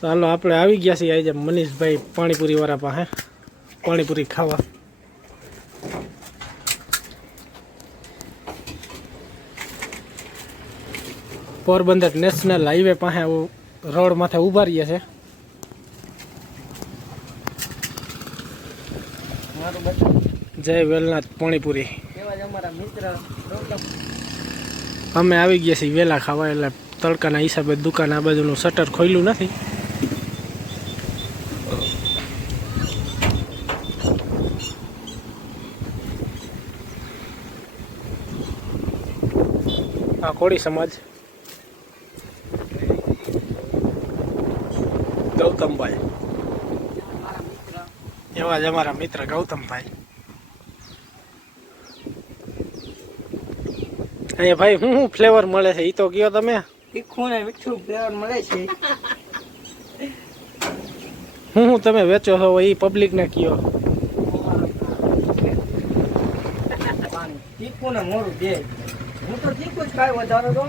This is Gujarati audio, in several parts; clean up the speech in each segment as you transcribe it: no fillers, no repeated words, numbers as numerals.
તો હાલો આપણે આવી ગયા છીએ આજે મનીષભાઈ પાણીપુરી વાળા પાસે પાણીપુરી ખાવા। પોરબંદર નેશનલ હાઈવે પાસે રોડ માથે ઊભા રહીએ છે। જય વેલનાથ પાણીપુરી। અમે આવી ગયા છીએ વેલા ખાવા, એટલે તડકાના હિસાબે દુકાન આ બાજુનું શટર ખોલ્યું નથી। આ કોળી સમાજ ગૌતમભાઈ, એવા જ અમારા મિત્ર ગૌતમભાઈ। અહીંયા ભાઈ શું ફ્લેવર મળે છે એ તો કયો તમે? તીખું ને મીઠું ફ્લેવર મળે છે। હું તમે વેચો છો એ પબ્લિક ને કયો? તીખું ને મોરું બે, હું તો તીખું જ ખાય વધારે તો,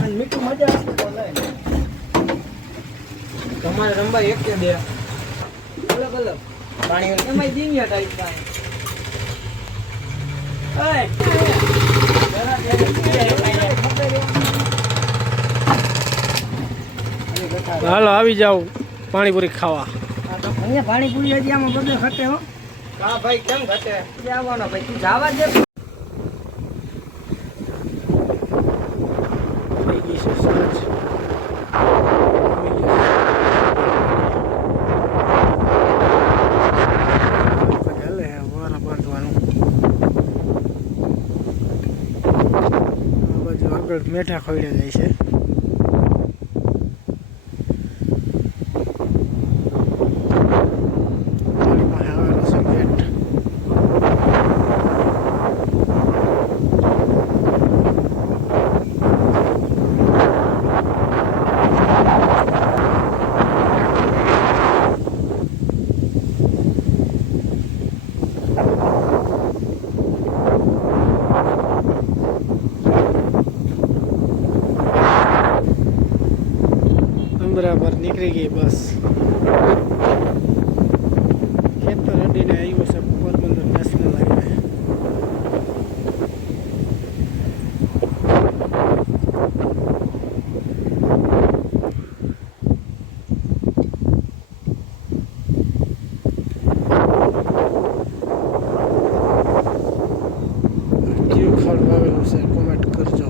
અને મીઠું મજા આવે તો લઈ। તમારે રંબા એક કે બે અલગ અલગ પાણી એમાં જીનિયા ટાઈપ પાણી। હાલો આવી જાઓ પાણીપુરી ખાવા। અહીંયા પાણીપુરી હજી આમાં બધે ઘટે હો। હા ભાઈ કેમ ઘટે? આવવાનો ભાઈ, તું જવા દે। આગળ મેઠા ખોડે જાય છે। બરાબર નીકળી ગઈ બસ। ખેતર અડીને આવ્યો છે પોરબંદર નેશનલ હાઈવે। કેવું ખાડ વાવેલું છે કોમેન્ટ કરજો।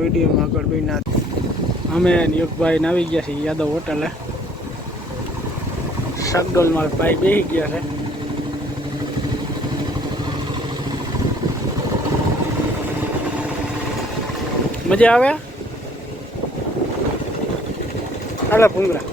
વિડીયોમાં આગળ બન્યા અમે યુગભાઈ આવી ગયા છીએ યાદવ હોટલે। શકડોલમાં ભાઈ બેસી ગયા છે। મજા આવે? હાલે ભૂંગળા।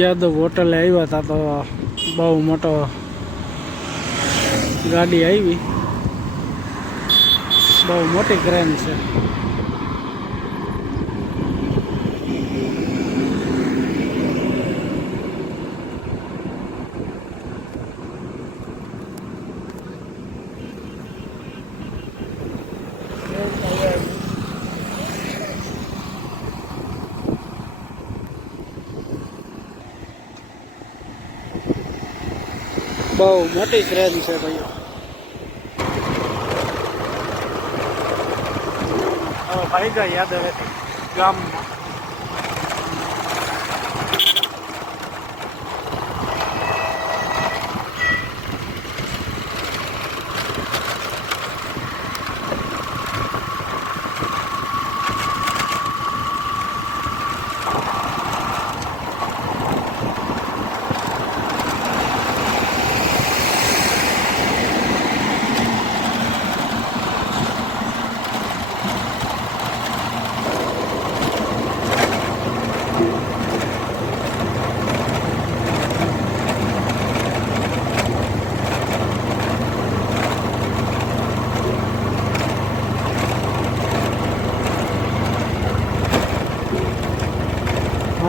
યાદવ હોટલે આવ્યા હતા તો બહુ મોટો ગાડી આવી, બહુ મોટી ક્રેન છે। બહુ મોટી ટ્રેન છે ભાઈઓ. હવે ભાઈ ગયા યાદ હવેથી ગામમાં.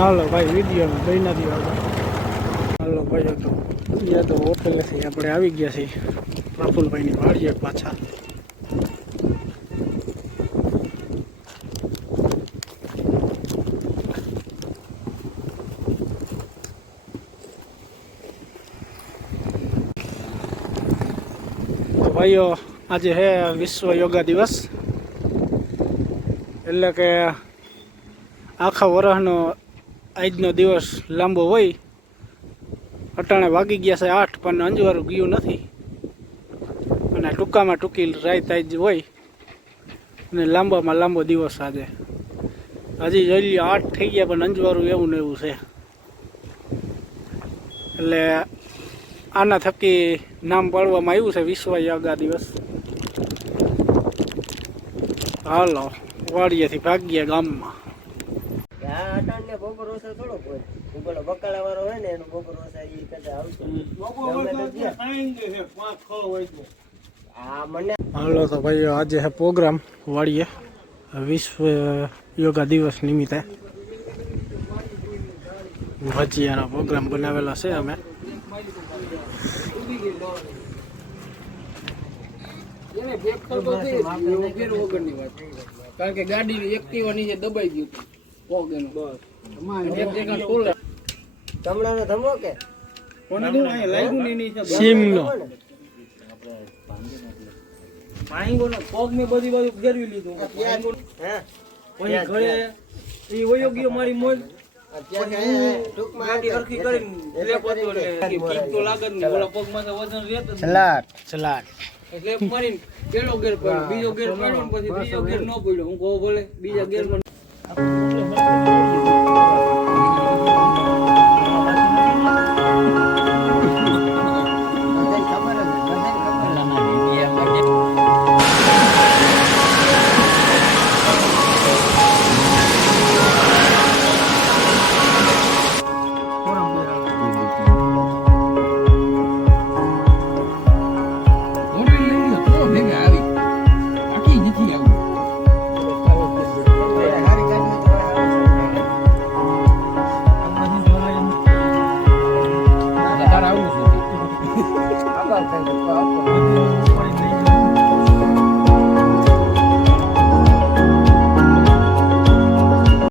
હાલો ભાઈ વિડીયો બન્યા દીવા. હાલો ભાઈઓ તો ત્યાં તો હોટેલેથી આપણે આવી ગયા છીએ પ્રફુલભાઈની વાડીએ પાછા. તો ભાઈઓ આજે છે વિશ્વ યોગા દિવસ. એટલે કે આખા વર્ષનો આજનો દિવસ લાંબો હોય. અટાણે વાગી ગયા છે 8 પણ અંજવારું ગયું નથી. અને ટૂંકામાં ટૂંકી રાત આજ હોય અને લાંબામાં લાંબો દિવસ આજે. હજી જોઈ લો 8 થઈ ગયા પણ અંજવારું એવું ને એવું છે. એટલે આના થકી નામ પાડવામાં આવ્યું છે વિશ્વ યોગા દિવસ. હાલો વાડીએથી ભાગ્યા ગામમાં. બપોર ઓછા થોડો કોઈ પેલો બકાલા વાળો હોય ને એનું બપોર ઓછા એ કદાચ આવશે. હાલો તો ભાઈ આજે છે પ્રોગ્રામ વાડીએ વિશ્વ યોગા દિવસ નિમિત્તે. ભજીયાનો પ્રોગ્રામ બનાવેલો છે અમે. કારણ કે ગાડી એક્ટિવા નીચે દબાઈ ગયું પોગ એનો. બસ તમણાનો ધમો કે સિમનો પાંગોનો પોગ ને બધી બાજુ ગેરવી લીધું. પછી ઘરે એ વયો ગયો મારી મોજ. ગાડી હરખી કરીને લેપ હતો ને કીક તો લાગે ને ઓલા પગમાં તો વજન રહેતો ચલાટ એટલે મારીને પેલો ગેર પડ્યો, બીજો ગેર પડ્યો ને પછી ત્રીજો ગેર ન પડ્યો. હું કહું ભલે બીજા ગેરમાં Apa